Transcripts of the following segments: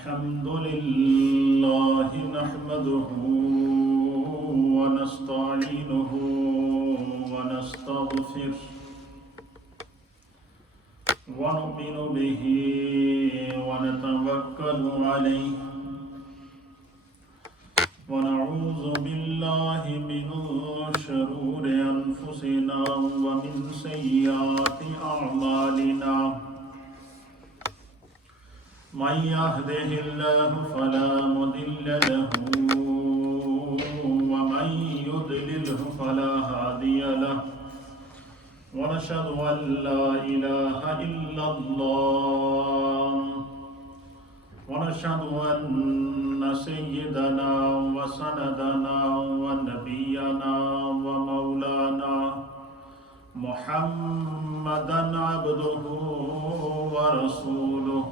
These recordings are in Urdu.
الحمد لله نحمده ونستعينه ونستغفره ونؤمن به ونتوكل عليه ونعوذ بالله من شرور أنفسنا ومن سيئات أعمالنا من يهده الله فلا مضل له ومن يضلله فلا هادي له ونشهد أن لا إله إلا الله ونشهد أن سيدنا وسندنا ونبينا ومولانا محمدا عبده ورسوله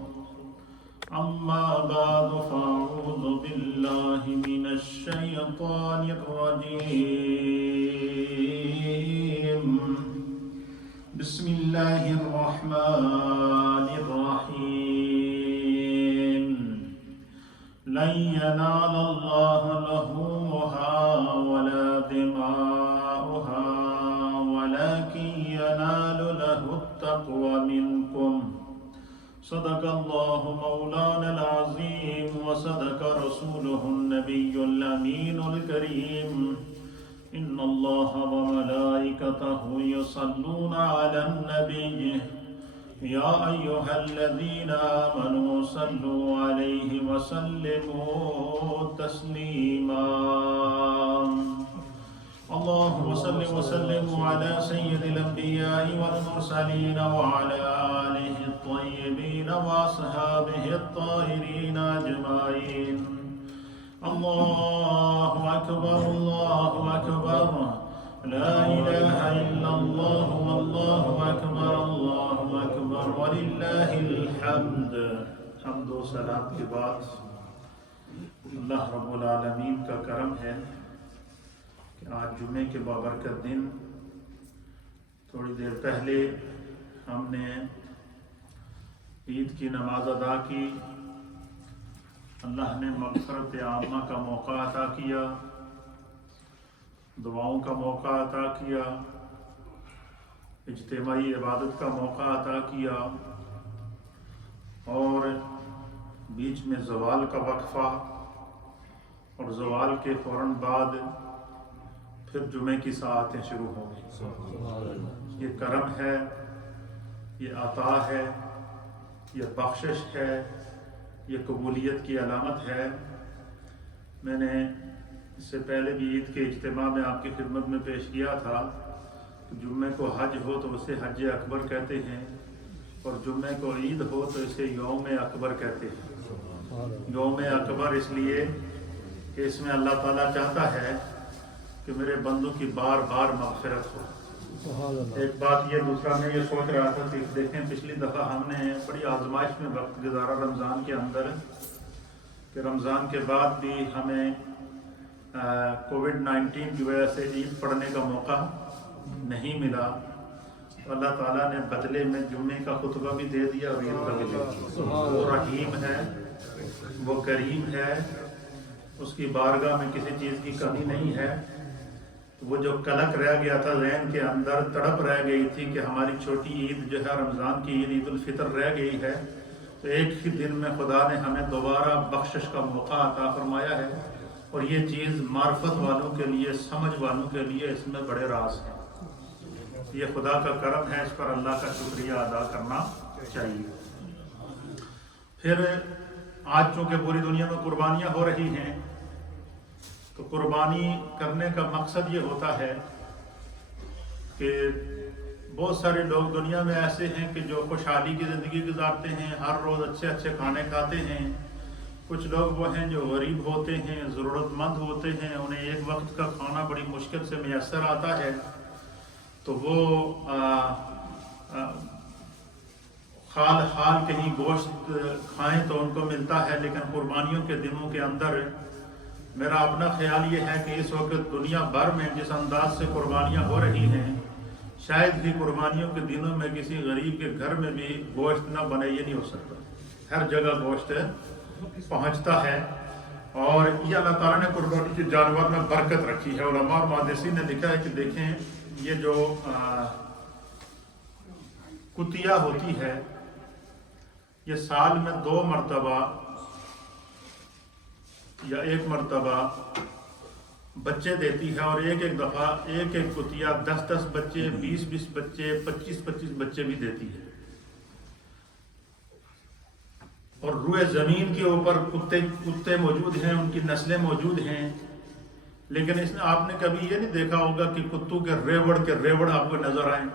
أما بعد فأعوذ بالله من الشيطان الرجيم بسم الله الرحمن الرحيم لن ينال الله لحومها ولا دماؤها ولكن ينال له التقوى منكم صدق الله مولانا العظيم وصدق رسوله النبي الأمين الكريم إن الله وملائكته يصلون على النبي يا أيها الذين آمنوا صلوا عليه وسلموا تسليما اللهم صل وسلم على سيد الأنبياء والمرسلين وعلى آله الطيبين وأصحابه الطاهرين أجمعين الله أكبر الله أكبر لا إله إلا الله والله أكبر الله أكبر ولله الحمد حمد و سلام کے بعد اللہ رب العالمین کا کرم ہے کہ آج جمعے کے بابرکت دن تھوڑی دیر پہلے ہم نے عید کی نماز ادا کی، اللہ نے مغفرت عامہ کا موقع عطا کیا، دعاؤں کا موقع عطا کیا، اجتماعی عبادت کا موقع عطا کیا، اور بیچ میں زوال کا وقفہ، اور زوال کے فوراً بعد پھر جمعے کی ساعتیں شروع ہو گئی۔ یہ کرم ہے، یہ عطا ہے، یہ بخشش ہے، یہ قبولیت کی علامت ہے۔ میں نے اس سے پہلے بھی عید کے اجتماع میں آپ کی خدمت میں پیش کیا تھا کہ جمعے کو حج ہو تو اسے حج اکبر کہتے ہیں، اور جمعے کو عید ہو تو اسے یوم اکبر کہتے ہیں۔ یوم اکبر اس لیے کہ اس میں اللہ تعالیٰ چاہتا ہے کہ میرے بندوں کی بار بار مغفرت ہو۔ ایک بات یہ، دوسرا میں یہ سوچ رہا تھا کہ دیکھیں پچھلی دفعہ ہم نے بڑی آزمائش میں وقت گزارا رمضان کے اندر، کہ رمضان کے بعد بھی ہمیں کووڈ-19 کی وجہ سے عید پڑھنے کا موقع نہیں ملا، تو اللہ تعالیٰ نے بدلے میں جمعے کا خطبہ بھی دے دیا اور عید کا بھی دے دیا۔ وہ رحیم ہے، وہ کریم ہے، اس کی بارگاہ میں کسی چیز کی کمی نہیں ہے۔ وہ جو کلک رہ گیا تھا ذہن کے اندر، تڑپ رہ گئی تھی کہ ہماری چھوٹی عید جو ہے رمضان کی عید، عید الفطر رہ گئی ہے، تو ایک ہی دن میں خدا نے ہمیں دوبارہ بخشش کا موقع عطا فرمایا ہے، اور یہ چیز معرفت والوں کے لیے، سمجھ والوں کے لیے اس میں بڑے راز ہیں۔ یہ خدا کا کرم ہے، اس پر اللہ کا شکریہ ادا کرنا چاہیے۔ پھر آج چونکہ پوری دنیا میں قربانیاں ہو رہی ہیں، تو قربانی کرنے کا مقصد یہ ہوتا ہے کہ بہت سارے لوگ دنیا میں ایسے ہیں کہ جو خوشحالی کی زندگی گزارتے ہیں، ہر روز اچھے اچھے کھانے کھاتے ہیں۔ کچھ لوگ وہ ہیں جو غریب ہوتے ہیں، ضرورت مند ہوتے ہیں، انہیں ایک وقت کا کھانا بڑی مشکل سے میسر آتا ہے، تو وہ حال کہیں گوشت کھائیں تو ان کو ملتا ہے، لیکن قربانیوں کے دنوں کے اندر میرا اپنا خیال یہ ہے کہ اس وقت دنیا بھر میں جس انداز سے قربانیاں ہو رہی ہیں، شاید ہی قربانیوں کے دنوں میں کسی غریب کے گھر میں بھی گوشت نہ بنے، یہ نہیں ہو سکتا۔ ہر جگہ گوشت پہنچتا ہے. اور یہ اللہ تعالیٰ نے قربانی کے جانور میں برکت رکھی ہے. علماء اور محدثین نے لکھا ہے کہ دیکھیں یہ جو کتیا ہوتی ہے یہ سال میں 2 مرتبہ یا 1 مرتبہ بچے دیتی ہے, اور ایک دفعہ ایک کتیا 10 بچے, 20 بچے, 25 بچے بھی دیتی ہے. اور روئے زمین کے اوپر کتے موجود ہیں, ان کی نسلیں موجود ہیں, لیکن اس نے آپ نے کبھی یہ نہیں دیکھا ہوگا کہ کتوں کے ریوڑ آپ کو نظر آئیں.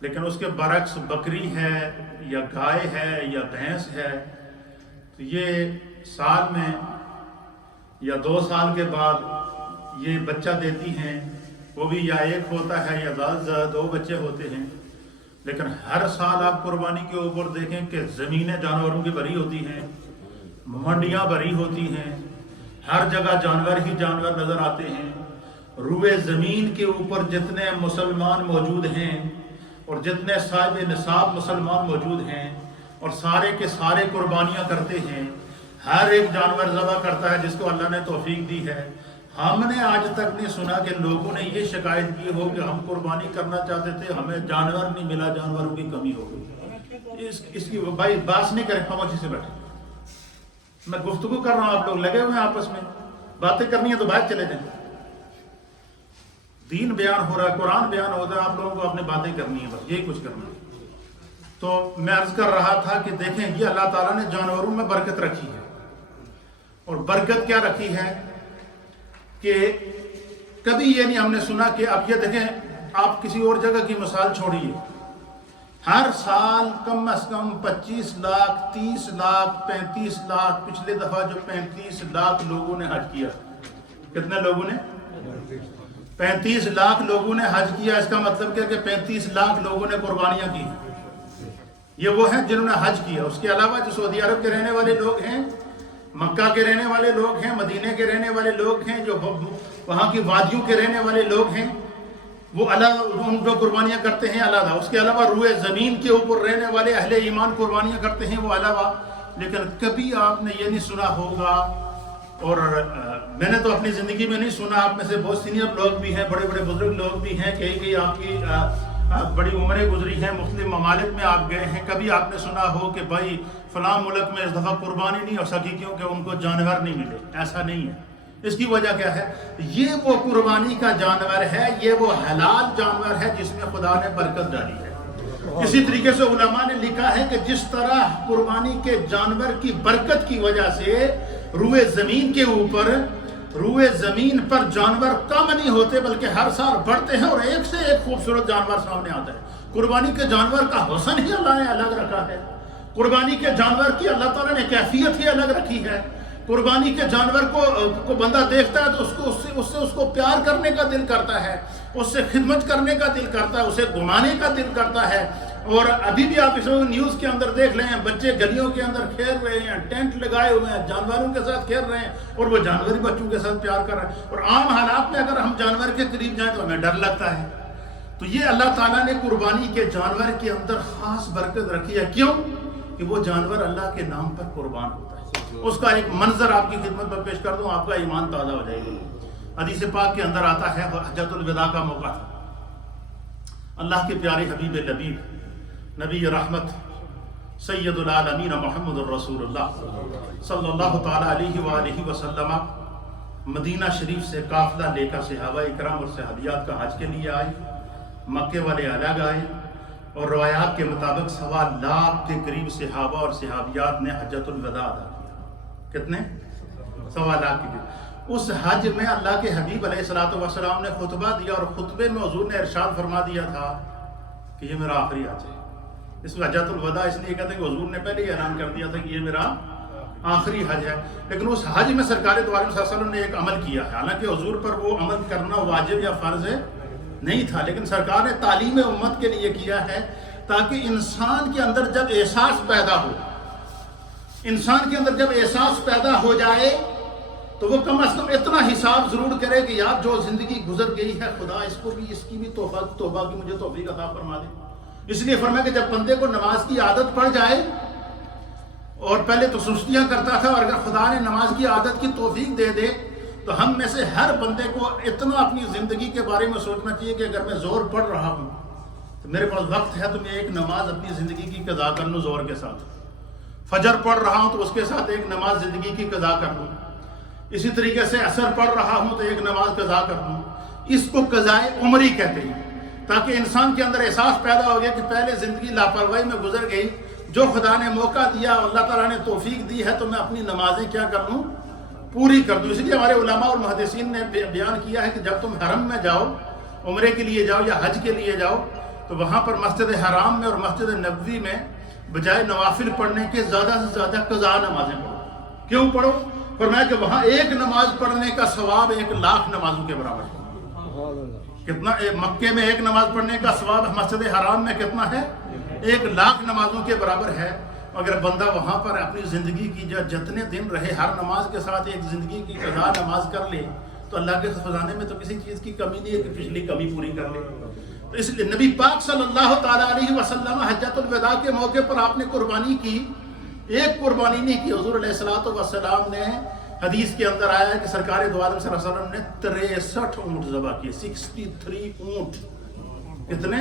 لیکن اس کے برعکس بکری ہے یا گائے ہے یا بھینس ہے تو یہ سال میں یا 2 سال کے بعد یہ بچہ دیتی ہیں, وہ بھی یا 1 ہوتا ہے یا زیادہ سے زیادہ 2 بچے ہوتے ہیں. لیکن ہر سال آپ قربانی کے اوپر دیکھیں کہ زمینیں جانوروں کی بھری ہوتی ہیں, منڈیاں بھری ہوتی ہیں, ہر جگہ جانور ہی جانور نظر آتے ہیں. روئے زمین کے اوپر جتنے مسلمان موجود ہیں اور جتنے صاحب نصاب مسلمان موجود ہیں اور سارے کے سارے قربانیاں کرتے ہیں, ہر ایک جانور ذبح کرتا ہے جس کو اللہ نے توفیق دی ہے. ہم نے آج تک نہیں سنا کہ لوگوں نے یہ شکایت کی ہو کہ ہم قربانی کرنا چاہتے تھے, ہمیں جانور نہیں ملا, جانوروں کی کمی ہو گئی. اس کی بھائی باس نہیں کریں, خاموشی سے بیٹھے. میں گفتگو کر رہا ہوں, آپ لوگ لگے ہوئے ہیں آپس میں باتیں کرنی ہے تو باہر چلے جائیں. دین بیان ہو رہا ہے, قرآن بیان ہو رہا ہے, آپ لوگوں کو اپنی باتیں کرنی ہے, بس یہی کچھ کرنا ہے. تو میں عرض کر رہا تھا کہ دیکھیں یہ اللہ تعالیٰ نے جانوروں میں برکت رکھی ہے. اور برکت کیا رکھی ہے کہ کبھی یہ نہیں ہم نے سنا کہ اب یہ دیکھیں آپ کسی اور جگہ کی مثال چھوڑیے, ہر سال کم از کم 25 لاکھ 30 لاکھ 35 لاکھ, پچھلے دفعہ جو 35 لاکھ لوگوں نے حج کیا. کتنے لوگوں نے؟ 35 لاکھ لوگوں نے حج کیا. اس کا مطلب کیا کہ 35 لاکھ لوگوں نے قربانیاں کی. یہ وہ ہیں جنہوں نے حج کیا. اس کے علاوہ جو سعودی عرب کے رہنے والے لوگ ہیں, مکہ کے رہنے والے لوگ ہیں, مدینے کے رہنے والے لوگ ہیں, جو وہاں کی وادیوں کے رہنے والے لوگ ہیں, وہ ان کو قربانیاں کرتے ہیں علیحدہ. اس کے علاوہ روئے زمین کے اوپر رہنے والے اہل ایمان قربانیاں کرتے ہیں وہ علاوہ. لیکن کبھی آپ نے یہ نہیں سنا ہوگا, اور میں نے تو اپنی زندگی میں نہیں سنا, آپ میں سے بہت سینئر لوگ بھی ہیں, بڑے بڑے بزرگ لوگ بھی ہیں, کئی آپ کی بڑی عمریں گزری ہیں, مختلف ممالک میں آپ گئے ہیں, کبھی آپ نے سنا ہو کہ بھائی فلاں ملک میں اس دفعہ قربانی نہیں ہو سکی کیونکہ ان کو جانور نہیں ملے. ایسا نہیں ہے. اس کی وجہ کیا ہے؟ یہ وہ قربانی کا جانور ہے, یہ وہ حلال جانور ہے جس میں خدا نے برکت ڈالی ہے. اسی طریقے سے علماء نے لکھا ہے کہ جس طرح قربانی کے جانور کی برکت کی وجہ سے روئے زمین کے اوپر, روئے زمین پر جانور کم نہیں ہوتے بلکہ ہر سال بڑھتے ہیں اور ایک سے ایک خوبصورت جانور سامنے آتا ہے. قربانی کے جانور کا حسن ہی اللہ نے الگ رکھا ہے. قربانی کے جانور کی اللہ تعالیٰ نے کیفیت ہی الگ رکھی ہے. قربانی کے جانور کو بندہ دیکھتا ہے تو اس کو پیار کرنے کا دل کرتا ہے, اس سے خدمت کرنے کا دل کرتا ہے, اسے گھمانے کا دل کرتا ہے. اور ابھی بھی آپ اس وقت نیوز کے اندر دیکھ رہے ہیں, بچے گلیوں کے اندر کھیل رہے ہیں, ٹینٹ لگائے ہوئے ہیں, جانوروں کے ساتھ کھیل رہے ہیں, اور وہ جانور بچوں کے ساتھ پیار کر رہے ہیں. اور عام حالات میں اگر ہم جانور کے قریب جائیں تو ہمیں ڈر لگتا ہے. تو یہ اللہ تعالیٰ نے قربانی کے جانور کے اندر خاص برکت رکھی ہے. کیوں؟ کہ وہ جانور اللہ کے نام پر قربان ہوتا ہے. اس کا ایک منظر آپ کی خدمت پر پیش کر دوں, آپ کا ایمان تازہ ہو جائے گا. حدیث پاک کے اندر آتا ہے حجۃ الوداع کا موقع تھا. اللہ کے پیارے حبیب لبیب نبی رحمت سید العالمین محمد الرسول اللہ صلی اللہ تعالی علیہ وآلہ وسلم مدینہ شریف سے قافلہ لے کر صحابہ اکرام اور صحابیات کا حج کے لیے آئے. مکے والے الگ آئے, اور روایات کے مطابق 1.25 لاکھ کے قریب صحابہ اور صحابیات نے حجۃ الوداع ادا کیا. کتنے؟ 1.25 لاکھ کے قریب. اس حج میں اللہ کے حبیب علیہ الصلوۃ والسلام نے خطبہ دیا, اور خطبے میں حضور نے ارشاد فرما دیا تھا کہ یہ میرا آخری حج ہے. اس میں حجۃ الوداع اس لیے کہتے ہیں کہ حضور نے پہلے ہی اعلان کر دیا تھا کہ یہ میرا آخری حج ہے. لیکن اس حج میں سرکار دو عالم صلی اللہ علیہ وسلم نے ایک عمل کیا ہے. حالانکہ حضور پر وہ عمل کرنا واجب یا فرض نہیں تھا, لیکن سرکار نے تعلیم امت کے لیے کیا ہے تاکہ انسان کے اندر جب احساس پیدا ہو, انسان کے اندر جب احساس پیدا ہو جائے تو وہ کم از کم اتنا حساب ضرور کرے کہ یار جو زندگی گزر گئی ہے خدا اس کو بھی, اس کی بھی توبہ کی مجھے توفیق عطا فرما دے. اس لیے فرمایا کہ جب بندے کو نماز کی عادت پڑ جائے اور پہلے تو سستیاں کرتا تھا، اور اگر خدا نے نماز کی عادت کی توفیق دے دے تو ہم میں سے ہر بندے کو اتنا اپنی زندگی کے بارے میں سوچنا چاہیے کہ اگر میں زور پڑھ رہا ہوں تو میرے پاس وقت ہے تو میں ایک نماز اپنی زندگی کی قضا کر لوں زور کے ساتھ. فجر پڑھ رہا ہوں تو اس کے ساتھ ایک نماز زندگی کی قضا کر لوں. اسی طریقے سے عصر پڑھ رہا ہوں تو ایک نماز قضا کر لوں. اس کو قضائے عمری کہتے ہیں، تاکہ انسان کے اندر احساس پیدا ہو گیا کہ پہلے زندگی لاپرواہی میں گزر گئی، جو خدا نے موقع دیا، اللہ تعالیٰ نے توفیق دی ہے، تو میں اپنی نمازیں کیا کر لوں، پوری کر دوں. اس لیے ہمارے علماء اور محدثین نے بیان کیا ہے کہ جب تم حرم میں جاؤ، عمرے کے لیے جاؤ یا حج کے لیے جاؤ، تو وہاں پر مسجد حرام میں اور مسجد نبوی میں بجائے نوافل پڑھنے کے زیادہ سے زیادہ قضا نمازیں پڑھو. کیوں پڑھو؟ فرمایا کہ وہاں ایک نماز پڑھنے کا ثواب 1,00,000 نمازوں کے برابر ہے. کتنا؟ مکے میں ایک نماز پڑھنے کا ثواب مسجد حرام میں کتنا ہے؟ 1,00,000 نمازوں کے برابر ہے. اگر بندہ وہاں پر اپنی زندگی کی جتنے دن رہے ہر نماز کے ساتھ ایک زندگی کی قضا نماز کر لے تو اللہ کے خزانے میں تو کسی چیز کی کمی نہیں ہے کہ پچھلی کمی پوری کر لے. تو اس لیے نبی پاک صلی اللہ تعالیٰ علیہ وسلم حجۃ الوداع کے موقع پر آپ نے قربانی کی. ایک قربانی نہیں کی. حضور علیہ الصلوۃ والسلام نے، حدیث کے اندر آیا ہے کہ سرکار دو عالم صلی اللہ علیہ وسلم نے 63 اونٹ ذبح کیے. 63 اونٹ. کتنے؟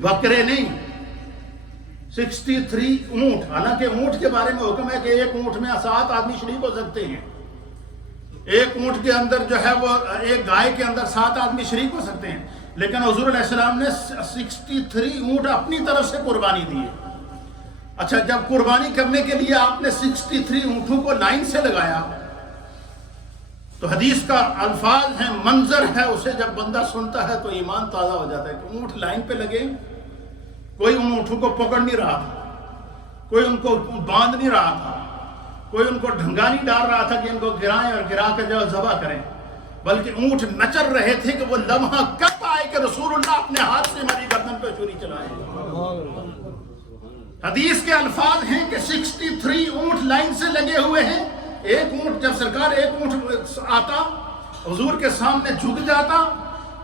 بکرے نہیں، 63 اونٹ. حالانکہ اونٹ کے بارے میں حکم ہے کہ ایک اونٹ میں 7 آدمی شریک ہو سکتے ہیں. ایک اونٹ کے اندر جو ہے وہ ایک گائے کے اندر 7 آدمی شریک ہو سکتے ہیں، لیکن حضور علیہ السلام نے 63 اونٹ اپنی طرف سے قربانی دی ہے. اچھا، جب قربانی کرنے کے لیے آپ نے 63 اونٹوں کو لائن سے لگایا تو حدیث کا الفاظ ہیں، منظر ہے، اسے جب بندہ سنتا ہے تو ایمان تازہ ہو جاتا ہے کہ اونٹ لائن پہ لگے. کوئی ان اونٹوں کو پکڑ نہیں رہا تھا، کوئی ان کو باندھ نہیں رہا تھا، کوئی ان کو ڈھنگا نہیں ڈال رہا تھا کہ ان کو گرائیں اور گرا کر جو ذبح کریں، بلکہ اونٹ نچر رہے تھے کہ وہ لمحہ کب آئے کہ رسول اللہ اپنے ہاتھ سے ہماری گردن پہ چھری چلائے. حدیث کے الفاظ ہیں کہ 63 اونٹ لائن سے لگے ہوئے ہیں. ایک اونٹ، جب سرکار ایک اونٹ آتا حضور کے سامنے جھک جاتا،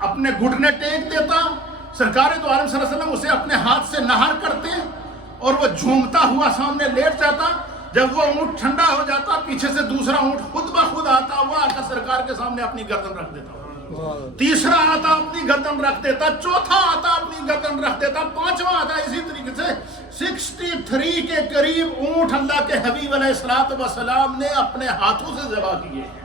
اپنے گھٹنے ٹیک دیتا، سرکار دو عالم صلی اللہ علیہ وسلم اسے اپنے ہاتھ سے نہر کرتے اور وہ جھومتا ہوا سامنے لیٹ جاتا. جب وہ اونٹ ٹھنڈا ہو جاتا، پیچھے سے دوسرا اونٹ خود بخود آتا ہوا آ کر سرکار کے سامنے اپنی گردن رکھ دیتا. تیسرا آتا اپنی گردن رکھ دیتا، چوتھا آتا اپنی گردن رکھ دیتا، پانچواں آتا. اسی طریقے سے 63 کے قریب اونٹ اللہ کے حبیب علیہ الصلوۃ والسلام نے اپنے ہاتھوں سے ذبح کیے ہیں.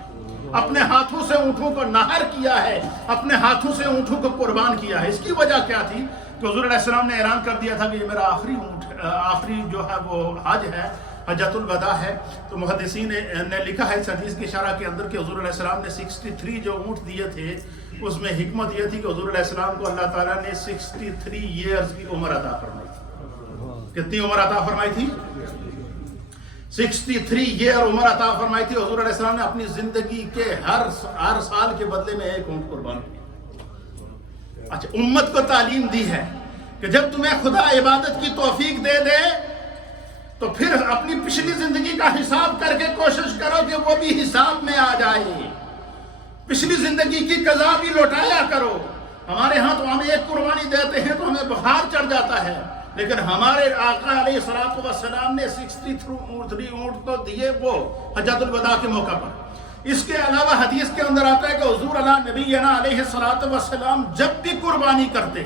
اپنے ہاتھوں سے اونٹوں کو نہر کیا ہے، اپنے ہاتھوں سے اونٹوں کو قربان کیا ہے. اس کی وجہ کیا تھی کہ حضور علیہ السلام نے اعلان کر دیا تھا کہ یہ میرا آخری جو ہے وہ حج ہے، حجۃ الوداع ہے. تو محدثین نے لکھا ہے اس حدیث کی شرح کے اندر کہ حضور علیہ السلام نے 63 جو اونٹ دیے تھے، اس میں حکمت یہ تھی کہ حضور علیہ السلام کو اللہ تعالیٰ نے 63 ایئرز کی عمر عطا فرمائی تھی. کتنی عمر عطا فرمائی تھی؟ 63 ایئر عمر عطا فرمائی تھی. حضور علیہ السلام نے اپنی زندگی کے ہر سال کے بدلے میں ایک اونٹ قربان کیا. اچھا، امت کو تعلیم دی ہے کہ جب تمہیں خدا عبادت کی توفیق دے دے تو پھر اپنی پچھلی زندگی کا حساب کر کے کوشش کرو کہ وہ بھی حساب میں آ جائے. پچھلی زندگی کی قضا بھی لوٹایا کرو. ہمارے ہاں تو ہم ایک قربانی دیتے ہیں تو ہمیں بخار چڑھ جاتا ہے، لیکن ہمارے آقا علیہ الصلوۃ والسلام نے 63 اونٹ کو دیے وہ حجۃ الوداع کے موقع پر. اس کے علاوہ حدیث کے اندر آتا ہے کہ حضور نبینا علیہ الصلوۃ والسلام جب بھی قربانی کرتے،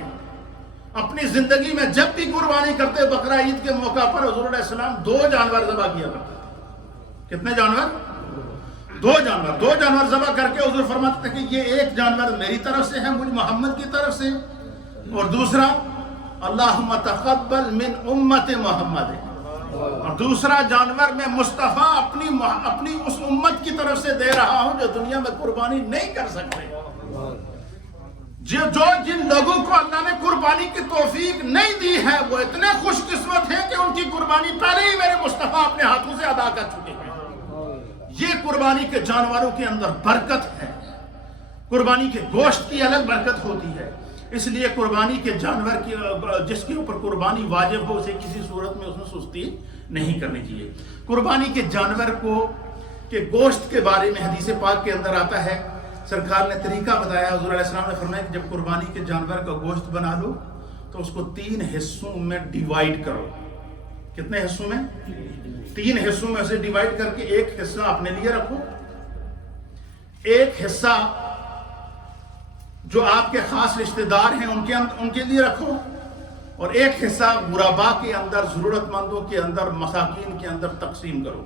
اپنی زندگی میں جب بھی قربانی کرتے، بقرہ عید کے موقع پر حضور علیہ السلام 2 جانور ذبح کیا کرتے تھے. کتنے جانور؟ 2 جانور ذبح کر کے حضور فرماتے تھے کہ یہ ایک جانور میری طرف سے ہے، مجھ محمد کی طرف سے، اور دوسرا اللہم تقبل من امت محمد، اور دوسرا جانور میں مصطفیٰ اپنی اس امت کی طرف سے دے رہا ہوں جو دنیا میں قربانی نہیں کر سکتے. جن لوگوں کو اللہ نے قربانی کی توفیق نہیں دی ہے وہ اتنے خوش قسمت ہیں کہ ان کی قربانی پہلے ہی میرے مصطفیٰ اپنے ہاتھوں سے ادا کر چکے ہیں. یہ قربانی کے جانوروں کے اندر برکت ہے. قربانی کے گوشت کی الگ برکت ہوتی ہے. اس لیے قربانی کے جانور کی جس کے اوپر قربانی واجب ہو اسے کسی صورت میں اس میں سستی نہیں کرنی چاہیے. قربانی کے جانور کے گوشت کے بارے میں حدیث پاک کے اندر آتا ہے، سرکار نے طریقہ بتایا. حضور علیہ السلام نے فرمایا کہ جب قربانی کے جانور کا گوشت بنا لو تو اس کو 3 حصوں میں ڈیوائیڈ کرو. کتنے حصوں میں؟ 3 حصوں میں سے ڈیوائڈ کر کے ایک حصہ اپنے لیے رکھو، ایک حصہ جو آپ کے خاص رشتہ دار ہیں ان کے لیے رکھو، اور ایک حصہ غرباء کے اندر، ضرورت مندوں کے اندر، مساکین کے اندر تقسیم کرو۔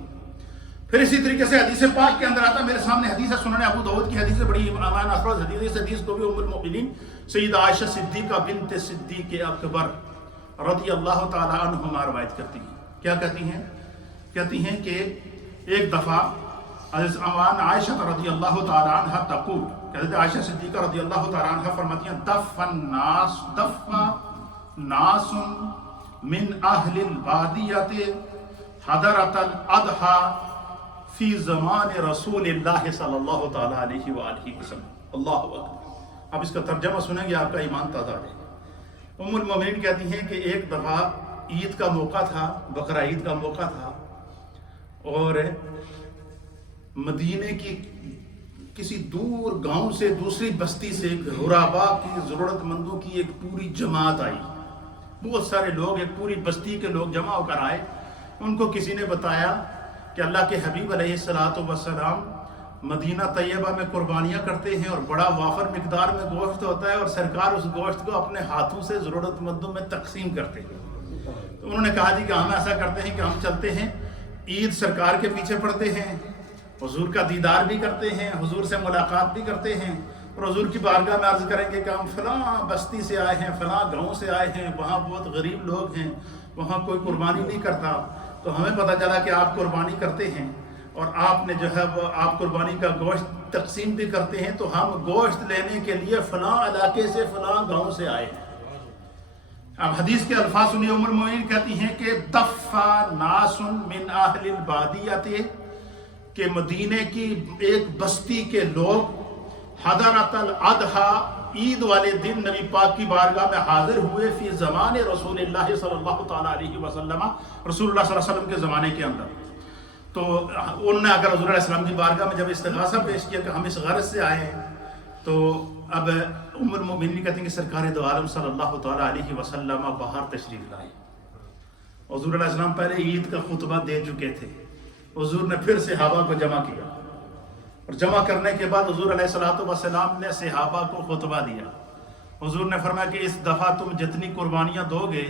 پھر اسی طریقے سے حدیث پاک کے اندر آتا، میرے سامنے حدیث ہے سنن ابو داؤد کی حدیث ہے، بڑی امان افروز حدیث ہے۔ اس حدیث کو بھی ام المؤمنین سیدہ عائشہ صدیقہ بنت صدیق اکبر رضی اللہ تعالی عنہما روایت کرتی ہیں۔ کیا کہتی ہیں؟ کہتی ہیں کہ ایک دفعہ امان عائشہ رضی اللہ تعالی عنہ تقول، کہتے ہیں عائشہ صدیقہ رضی اللہ تعالی عنہ فرماتی ہیں دف ناس من اہل البادیت حضرت الاضحی فی زمان رسول اللہ صلی اللہ تعالی علیہ وآلہ وسلم۔ اللہ اکبر۔ اب اس کا ترجمہ سنیں گے آپ کا ایمان تازہ ہو جائے گا۔ ام المؤمنین کہتی ہیں کہ ایک دفعہ عید کا موقع تھا، بقرہ عید کا موقع تھا، اور مدینے کی کسی دور گاؤں سے، دوسری بستی سے غرباء کی، ضرورت مندوں کی ایک پوری جماعت آئی۔ بہت سارے لوگ، ایک پوری بستی کے لوگ جمع ہو کر آئے۔ ان کو کسی نے بتایا کہ اللہ کے حبیب علیہ السلام مدینہ طیبہ میں قربانیاں کرتے ہیں اور بڑا وافر مقدار میں گوشت ہوتا ہے، اور سرکار اس گوشت کو اپنے ہاتھوں سے ضرورت مندوں میں تقسیم کرتے ہیں۔ تو انہوں نے کہا جی کہ ہم ایسا کرتے ہیں کہ ہم چلتے ہیں، عید سرکار کے پیچھے پڑتے ہیں، حضور کا دیدار بھی کرتے ہیں، حضور سے ملاقات بھی کرتے ہیں، اور حضور کی بارگاہ میں عرض کریں گے کہ ہم فلاں بستی سے آئے ہیں، فلاں گاؤں سے آئے ہیں، وہاں بہت غریب لوگ ہیں، وہاں کوئی قربانی نہیں کرتا، تو ہمیں پتہ چلا کہ آپ قربانی کرتے ہیں، اور آپ نے جو ہے وہ آپ قربانی کا گوشت تقسیم بھی کرتے ہیں، تو ہم گوشت لینے کے لیے فلاں علاقے سے، فلاں گاؤں سے آئے ہیں۔ اب حدیث کے الفاظ سنیے، ام المؤمنین کہتی ہیں کہ دفع ناس من اہل البادیت، کہ مدینے کی ایک بستی کے لوگ حضرت الاضحی، عید والے دن نبی پاک کی بارگاہ میں حاضر ہوئے، فی زمان رسول اللہ صلی اللہ تعالیٰ علیہ وسلم، رسول اللہ صلی اللہ علیہ وسلم کے زمانے کے اندر۔ تو انہوں نے اگر حضور علیہ السلام کی بارگاہ میں جب استغاثہ پیش کیا کہ ہم اس غرض سے آئے ہیں، تو اب ام المؤمنین کہتے ہیں کہ سرکار دو عالم صلی اللہ تعالیٰ علیہ وسلم باہر تشریف لائے۔ حضور علیہ السلام پہلے عید کا خطبہ دے چکے تھے، حضور نے پھر صحابہ کو جمع کیا، اور جمع کرنے کے بعد حضور علیہ السلام نے صحابہ کو خطبہ دیا۔ حضور نے فرمایا کہ اس دفعہ تم جتنی قربانیاں دو گے،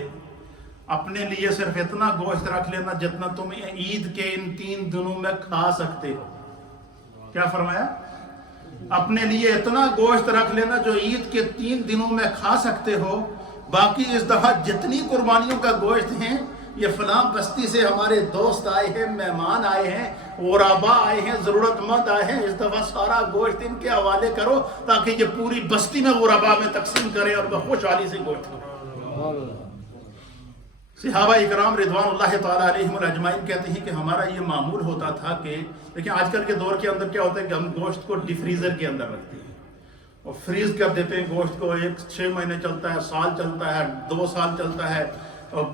اپنے لیے صرف اتنا گوشت رکھ لینا جتنا تم عید کے ان 3 دنوں میں کھا سکتے ہو۔ کیا فرمایا؟ اپنے لیے اتنا گوشت رکھ لینا جو عید کے 3 دنوں میں کھا سکتے ہو، باقی اس دفعہ جتنی قربانیوں کا گوشت ہیں، یہ فلاں بستی سے ہمارے دوست آئے ہیں، مہمان آئے ہیں، غرباء آئے ہیں، ضرورت مند آئے ہیں، اس دفعہ سارا گوشت ان کے حوالے کرو تاکہ یہ پوری بستی میں غرباء میں تقسیم کرے اور وہ خوشحالی سے گوشت کرے۔ صحابہ اکرام رضوان اللہ تعالیٰ علیہم اجمعین کہتے ہیں کہ ہمارا یہ معمول ہوتا تھا کہ لیکن آج کل کے دور کے اندر کیا ہوتا ہے کہ ہم گوشت کو ڈی فریزر کے اندر رکھتے ہیں اور فریز کر دیتے ہیں گوشت کو، 6 مہینے چلتا ہے، سال چلتا ہے، 2 سال چلتا ہے، اور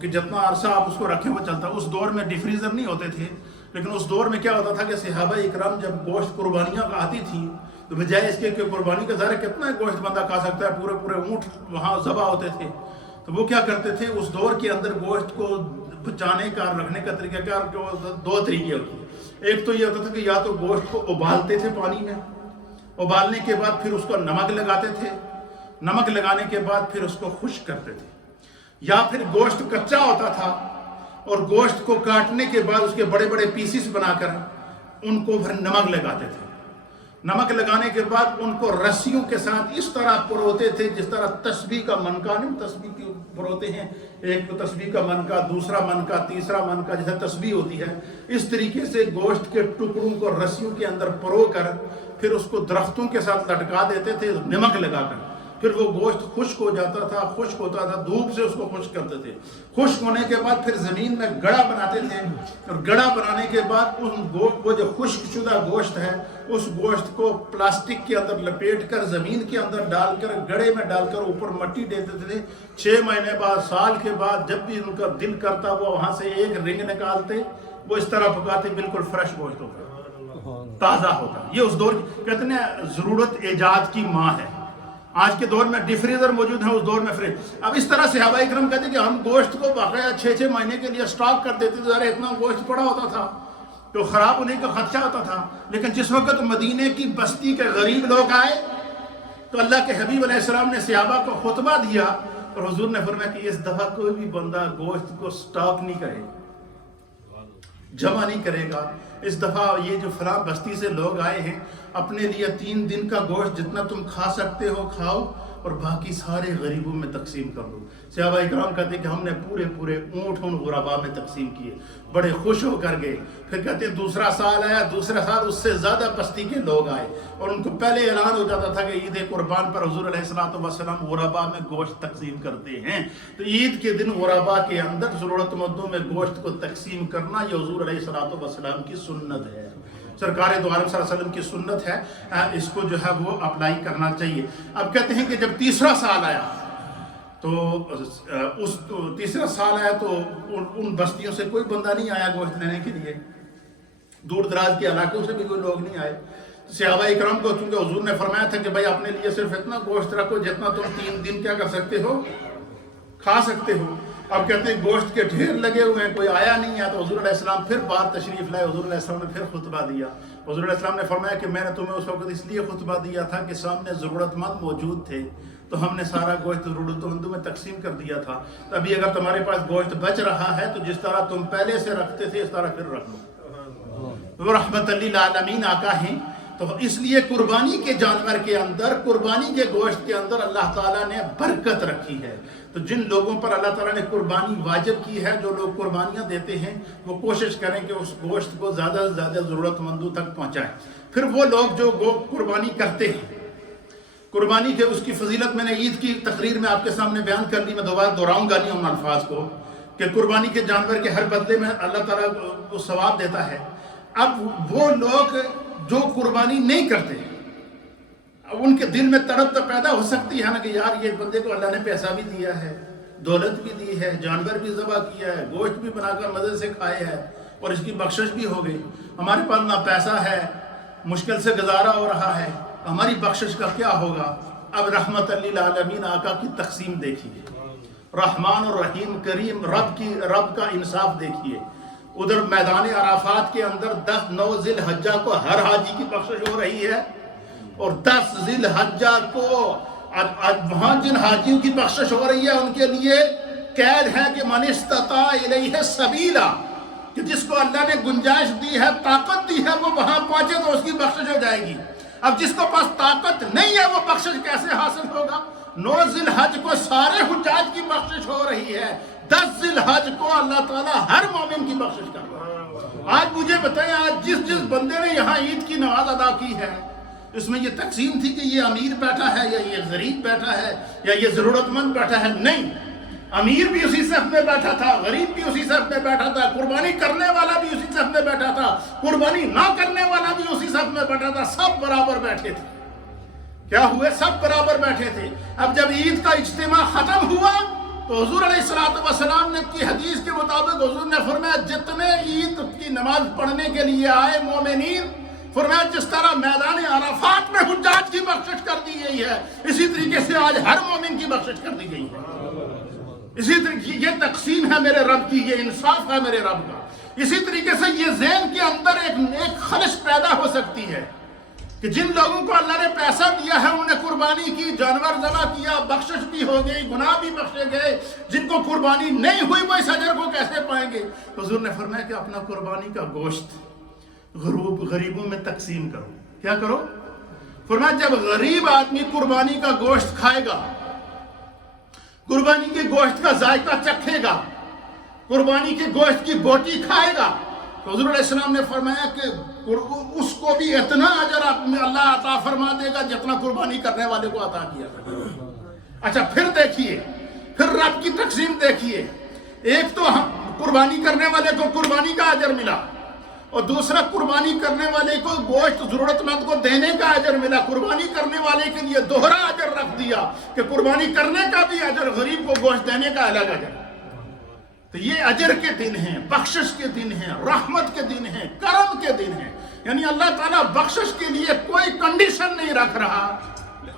کہ جتنا عرصہ آپ اس کو رکھیں وہ چلتا ہے۔ اس دور میں ڈی فریزر نہیں ہوتے تھے، لیکن اس دور میں کیا ہوتا تھا کہ صحابہ اکرام جب گوشت قربانیاں آتی تھیں تو بجائے اس کے کہ قربانی کا ظاہر کتنا گوشت بندہ کھا سکتا ہے، پورے پورے اونٹ وہاں ذبح ہوتے تھے، تو وہ کیا کرتے تھے اس دور کے اندر گوشت کو بچانے کا، رکھنے کا طریقہ کار 2 طریقے ہوتے ہیں۔ ایک تو یہ ہوتا تھا کہ یا تو گوشت کو ابالتے تھے پانی میں، ابالنے کے بعد پھر اس کو نمک لگاتے تھے، نمک لگانے کے بعد پھر اس کو خشک کرتے تھے، یا پھر گوشت کچا ہوتا تھا اور گوشت کو کاٹنے کے بعد اس کے بڑے بڑے پیسز بنا کر ان کو پھر نمک لگاتے تھے۔ نمک لگانے کے بعد ان کو رسیوں کے ساتھ اس طرح پروتے تھے جس طرح تسبیح کا منکا نہیں، تسبیح کی پروتے ہیں، ایک تسبیح کا منکا، دوسرا منکا، تیسرا منکا، جیسے تسبیح ہوتی ہے، اس طریقے سے گوشت کے ٹکڑوں کو رسیوں کے اندر پرو کر پھر اس کو درختوں کے ساتھ لٹکا دیتے تھے نمک لگا کر، پھر وہ گوشت خشک ہو جاتا تھا، خشک ہوتا تھا، دھوپ سے اس کو خشک کرتے تھے، خشک ہونے کے بعد پھر زمین میں گڑا بناتے تھے، اور گڑا بنانے کے بعد وہ جو خشک شدہ گوشت ہے اس گوشت کو پلاسٹک کے اندر لپیٹ کر زمین کے اندر ڈال کر گڑے میں ڈال کر اوپر مٹی دیتے تھے۔ 6 مہینے بعد، سال کے بعد جب بھی ان کا دل کرتا وہ وہاں سے ایک رنگ نکالتے، وہ اس طرح پکاتے، بالکل فریش گوشت ہوتا، تازہ ہوتا۔ یہ اس دور کہتے ہیں ضرورت ایجاد کی ماں ہے، آج کے دور میں ڈی فریزر موجود ہیں، اس دور میں فریج. اب اس طرح صحابہ اکرام کہتے ہیں کہ ہم گوشت کو باقاعدہ 6 مہینے کے لیے سٹاک کر دیتے تھے. ذرا اتنا گوشت پڑا ہوتا تھا تو خراب ہونے کا خدشہ ہوتا تھا. لیکن جس وقت مدینے کی بستی کے غریب لوگ آئے تو اللہ کے حبیب علیہ السلام نے صحابہ کو خطبہ دیا اور حضور نے فرمایا کہ اس دفعہ کوئی بھی بندہ گوشت کو سٹاک نہیں کرے، جمع نہیں کرے گا. اس دفعہ یہ جو فلاں بستی سے لوگ آئے ہیں، اپنے لیے 3 دن کا گوشت جتنا تم کھا سکتے ہو کھاؤ اور باقی سارے غریبوں میں تقسیم کر دو. صحابہ اکرام کہتے ہیں کہ ہم نے پورے اونٹ ان غربا میں تقسیم کیے، بڑے خوش ہو کر گئے. پھر کہتے ہیں دوسرا سال آیا، دوسرا سال اس سے زیادہ بستی کے لوگ آئے اور ان کو پہلے اعلان ہو جاتا تھا کہ عید قربان پر حضور علیہ الصلوۃ والسلام غربا میں گوشت تقسیم کرتے ہیں. تو عید کے دن غربا کے اندر ضرورت مندوں میں گوشت کو تقسیم کرنا یہ حضور علیہ الصلوۃ والسلام کی سنت ہے، سرکار دو عالم صلی اللہ علیہ وسلم کی سنت ہے. اس کو جو ہے وہ اپلائی کرنا چاہیے. اب کہتے ہیں کہ جب تیسرا سال آیا تو اس تیسرا سال آیا تو ان بستیوں سے کوئی بندہ نہیں آیا گوشت لینے کے لیے، دور دراز کے علاقوں سے بھی کوئی لوگ نہیں آئے. صحابہ اکرام کو چونکہ حضور نے فرمایا تھا کہ بھائی اپنے لیے صرف اتنا گوشت رکھو جتنا تم 3 دن کیا کر سکتے ہو، کھا سکتے ہو. اب کہتے ہیں گوشت کے ڈھیر لگے ہوئے ہیں، کوئی آیا نہیں ہے. تو حضور علیہ السلام پھر بات تشریف لائے. حضور علیہ السلام نے پھر خطبہ دیا. حضور علیہ السلام نے فرمایا کہ میں نے تمہیں اس وقت اس لیے خطبہ دیا تھا کہ سامنے ضرورت مند موجود تھے تو ہم نے سارا گوشت ضرورت مندوں میں تقسیم کر دیا تھا. تو ابھی اگر تمہارے پاس گوشت بچ رہا ہے تو جس طرح تم پہلے سے رکھتے تھے اس طرح پھر رکھ لو. وہ رحمت للعالمین آقا ہیں. تو اس لیے قربانی کے جانور کے اندر، قربانی کے گوشت کے اندر اللہ تعالیٰ نے برکت رکھی ہے. تو جن لوگوں پر اللہ تعالیٰ نے قربانی واجب کی ہے، جو لوگ قربانیاں دیتے ہیں، وہ کوشش کریں کہ اس گوشت کو زیادہ سے زیادہ ضرورت مندوں تک پہنچائیں. پھر وہ لوگ جو قربانی کرتے ہیں، قربانی کے اس کی فضیلت میں نے عید کی تقریر میں آپ کے سامنے بیان کر لی. میں دوبارہ دہراؤں گا نہیں ان الفاظ کو کہ قربانی کے جانور کے ہر بدلے میں اللہ تعالیٰ کو ثواب دیتا ہے. اب وہ لوگ جو قربانی نہیں کرتے، ان کے دل میں تڑپ تو پیدا ہو سکتی ہے نا کہ یار یہ بندے کو اللہ نے پیسہ بھی دیا ہے، دولت بھی دی ہے، جانور بھی ذبح کیا ہے، گوشت بھی بنا کر مزے سے کھائے ہے اور اس کی بخشش بھی ہو گئی. ہمارے پاس نہ پیسہ ہے، مشکل سے گزارا ہو رہا ہے، ہماری بخشش کا کیا ہوگا؟ اب رحمت للعالمین آقا کی تقسیم دیکھیے، رحمان اور رحیم کریم رب کا انصاف دیکھیے. ادھر میدان عرفات کے اندر 9 ذی الحجہ کو ہر حاجی کی بخشش ہو رہی ہے اور 10 ذی الحجہ کو وہاں جن حاجیوں کی بخشش ہو رہی ہے ان کے لیے قید ہے کہ من استطاع الیہ سبیلا، کہ جس کو اللہ نے گنجائش دی ہے، طاقت دی ہے، وہ وہاں پہنچے تو اس کی بخشش ہو جائے گی. اب جس کو پاس طاقت نہیں ہے وہ بخشش کیسے حاصل ہوگا؟ 9 ذی الحج کو سارے حجاج کی بخشش ہو رہی ہے، 10 ذی الحج کو اللہ تعالیٰ ہر مومن کی بخشش کر رہا ہے. آج مجھے بتائیں، آج جس بندے نے یہاں عید کی نماز ادا کی ہے، اس میں یہ تقسیم تھی کہ یہ امیر بیٹھا ہے یا یہ غریب بیٹھا ہے یا یہ ضرورت مند بیٹھا ہے؟ نہیں، امیر بھی اسی صف میں بیٹھا تھا، غریب بھی اسی صف میں بیٹھا تھا، قربانی کرنے والا بھی اسی صف میں بیٹھا تھا، قربانی نہ کرنے والا بھی اسی صف میں بیٹھا تھا. سب برابر بیٹھے تھے. کیا ہوئے؟ سب برابر بیٹھے تھے. اب جب عید کا اجتماع ختم ہوا تو حضور علیہ الصلوۃ والسلام نے کی حدیث کے مطابق حضور نے فرمایا جتنے عید کی نماز پڑھنے کے لیے آئے مومنین، فرمایا جس طرح میدان عرفات میں حجاج کی بخشش کر دی گئی ہے، اسی طریقے سے آج ہر مومن کی بخشش کر دی گئی ہے. اسی طریقے یہ تقسیم ہے میرے رب کی، یہ انصاف ہے میرے رب کا. اسی طریقے سے یہ ذہن کے اندر ایک خلش پیدا ہو سکتی ہے کہ جن لوگوں کو اللہ نے پیسہ دیا ہے انہوں نے قربانی کی، جانور ذبح کیا، بخشش بھی ہو گئی، گناہ بھی بخشے گئے. جن کو قربانی نہیں ہوئی وہ اس اجر کو کیسے پائیں گے؟ حضور نے فرمایا کہ اپنا قربانی کا گوشت غریبوں میں تقسیم کرو. کیا کرو؟ فرمایا جب غریب آدمی قربانی کا گوشت کھائے گا، قربانی کے گوشت کا ذائقہ چکھے گا، قربانی کے گوشت کی بوٹی کھائے گا، تو حضور علیہ السلام نے فرمایا کہ اس کو بھی اتنا اجر اللہ عطا فرما دے گا جتنا قربانی کرنے والے کو عطا کیا تھا. اچھا پھر دیکھیے، پھر رب کی تقسیم دیکھیے. ایک تو قربانی کرنے والے کو قربانی کا اجر ملا اور دوسرا قربانی کرنے والے کو گوشت ضرورت مند کو دینے کا اجر ملا. قربانی کرنے والے کے لیے دوہرا اجر رکھ دیا کہ قربانی کرنے کا بھی اجر، غریب کو گوشت دینے کا الگ اجر. تو یہ اجر کے دن ہیں، بخشش کے دن ہیں، رحمت کے دن ہیں، کرم کے دن ہیں. یعنی اللہ تعالیٰ بخشش کے لیے کوئی کنڈیشن نہیں رکھ رہا،